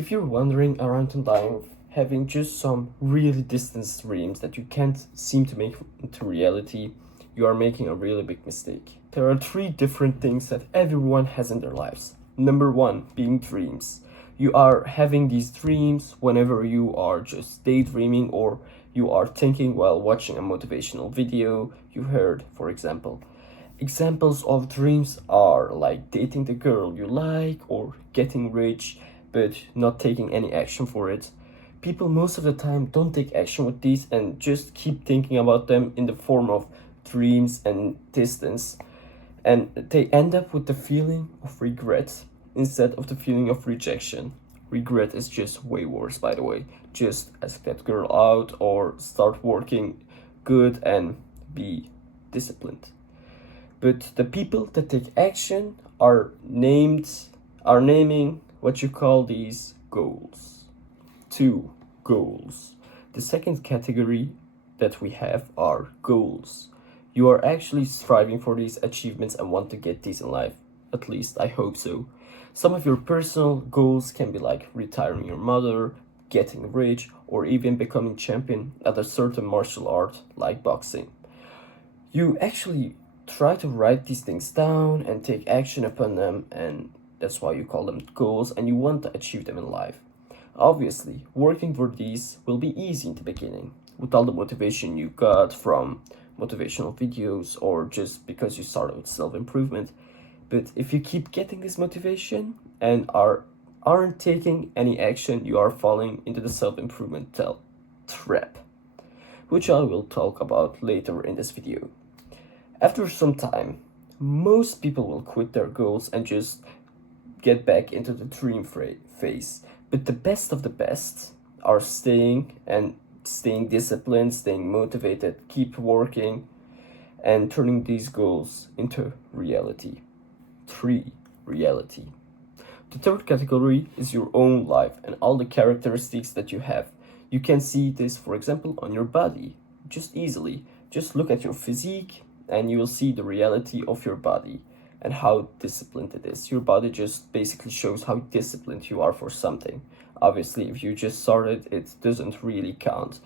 If you're wandering around in life having just some really distant dreams that you can't seem to make into reality, you are making a really big mistake. There are three different things that everyone has in their lives. Number one being dreams. You are having these dreams whenever you are just daydreaming or you are thinking while watching a motivational video you heard, for example. Examples of dreams are like dating the girl you like or getting rich but not taking any action for it. People most of the time don't take action with these and just keep thinking about them in the form of dreams and distance. And they end up with the feeling of regret instead of the feeling of rejection. Regret is just way worse, by the way. Just ask that girl out or start working good and be disciplined. But the people that take action are naming what you call these goals. 2. Goals. The second category that we have are goals. You are actually striving for these achievements and want to get these in life. At least I hope so. Some of your personal goals can be like retiring your mother, getting rich, or even becoming champion at a certain martial art like boxing. You actually try to write these things down and take action upon them, and that's why you call them goals, and you want to achieve them in life. Obviously, working for these will be easy in the beginning, with all the motivation you got from motivational videos or just because you started with self-improvement. But if you keep getting this motivation and aren't taking any action, you are falling into the self-improvement trap, which I will talk about later in this video. After some time, most people will quit their goals and just get back into the dream phase. But the best of the best are staying disciplined, staying motivated, keep working, and turning these goals into reality. 3. Reality. The third category is your own life and all the characteristics that you have. You can see this, for example, on your body, just easily. Just look at your physique and you will see the reality of your body and how disciplined it is. Your body just basically shows how disciplined you are for something. Obviously, if you just started, it doesn't really count.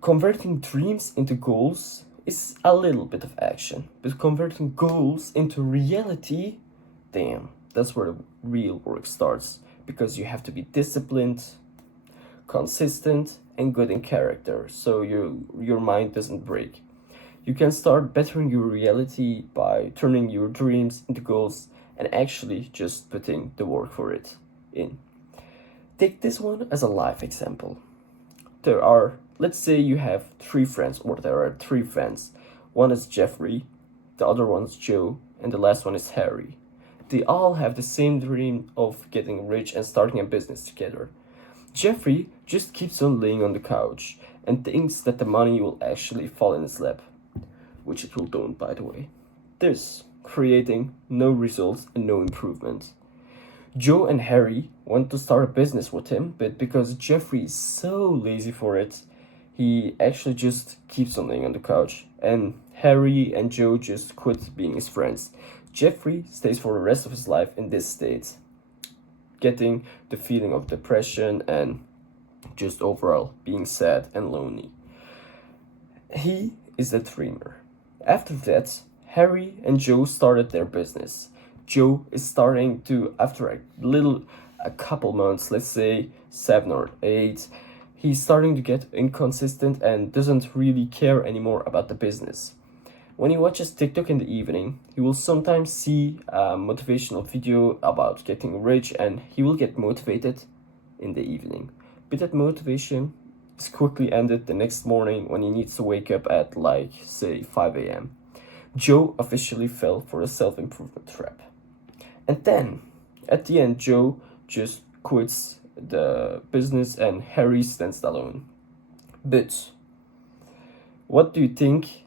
Converting dreams into goals is a little bit of action, but converting goals into reality, damn, that's where the real work starts, because you have to be disciplined, consistent, and good in character, so your mind doesn't break. You can start bettering your reality by turning your dreams into goals and actually just putting the work for it in. Take this one as a life example. Let's say you have 3 friends, or there are 3 friends. One is Jeffrey, the other one is Joe, and the last one is Harry. They all have the same dream of getting rich and starting a business together. Jeffrey just keeps on laying on the couch and thinks that the money will actually fall in his lap, which it will don't, by the way. This creating no results and no improvement. Joe and Harry want to start a business with him, but because Jeffrey is so lazy for it, he actually just keeps on laying on the couch, and Harry and Joe just quit being his friends. Jeffrey stays for the rest of his life in this state, getting the feeling of depression and just overall being sad and lonely. He is a dreamer. After that, Harry and Joe started their business. Joe is starting to, after a couple months, let's say 7 or 8, he's starting to get inconsistent and doesn't really care anymore about the business. When he watches TikTok in the evening, he will sometimes see a motivational video about getting rich and he will get motivated in the evening. But that motivation is quickly ended the next morning when he needs to wake up at like, say, 5 a.m. Joe officially fell for a self-improvement trap. And then, at the end, Joe just quits the business and Harry stands alone. But what do you think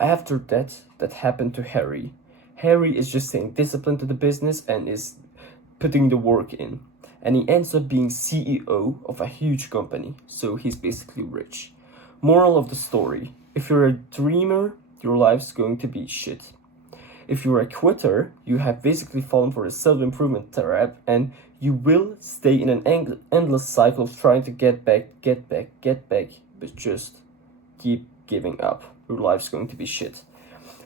after that happened to Harry? Harry is just staying disciplined to the business and is putting the work in. And he ends up being CEO of a huge company, so he's basically rich. Moral of the story: if you're a dreamer, your life's going to be shit. If you're a quitter, you have basically fallen for a self-improvement trap and you will stay in an endless cycle of trying to get back, but just keep giving up. Your life's going to be shit.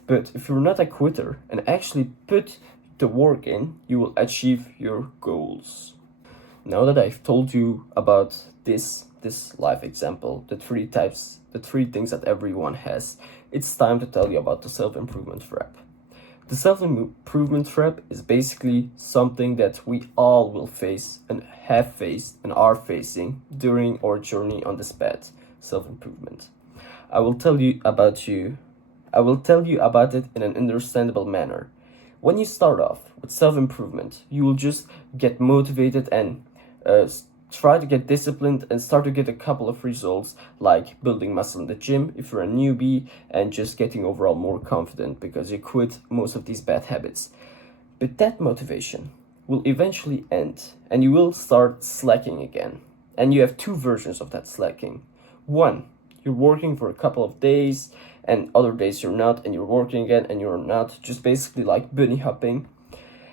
But if you're not a quitter and actually put the work in, you will achieve your goals. Now that I've told you about this life example, the three things that everyone has, it's time to tell you about the self-improvement trap. The self-improvement trap is basically something that we all will face and have faced and are facing during our journey on this path, self-improvement. I will tell you about it in an understandable manner. When you start off with self-improvement, you will just get motivated and try to get disciplined and start to get a couple of results, like building muscle in the gym if you're a newbie, and just getting overall more confident because you quit most of these bad habits. But that motivation will eventually end and you will start slacking again. And you have two versions of that slacking. One, you're working for a couple of days and other days you're not, and you're working again and you're not, just basically like bunny hopping.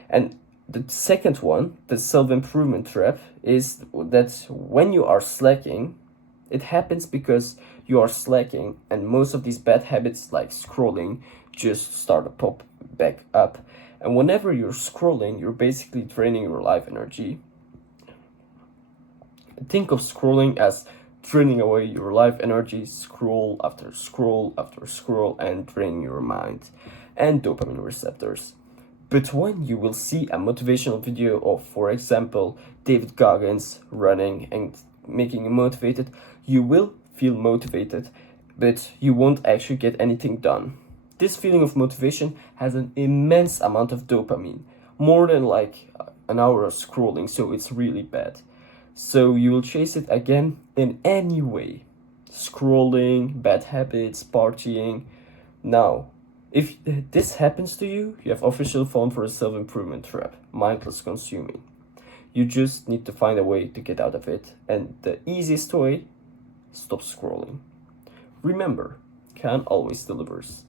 And the second one, the self-improvement trap, is that when you are slacking, it happens because you are slacking and most of these bad habits like scrolling just start to pop back up. And whenever you're scrolling, you're basically draining your life energy. Think of scrolling as draining away your life energy, scroll after scroll after scroll, and draining your mind and dopamine receptors. But when you will see a motivational video of, for example, David Goggins running and making you motivated, you will feel motivated, but you won't actually get anything done. This feeling of motivation has an immense amount of dopamine, more than like an hour of scrolling, so it's really bad. So you will chase it again in any way. Scrolling, bad habits, partying. Now, if this happens to you, you have officially fallen for a self-improvement trap, mindless consuming. You just need to find a way to get out of it, and the easiest way, stop scrolling. Remember, Khan always delivers.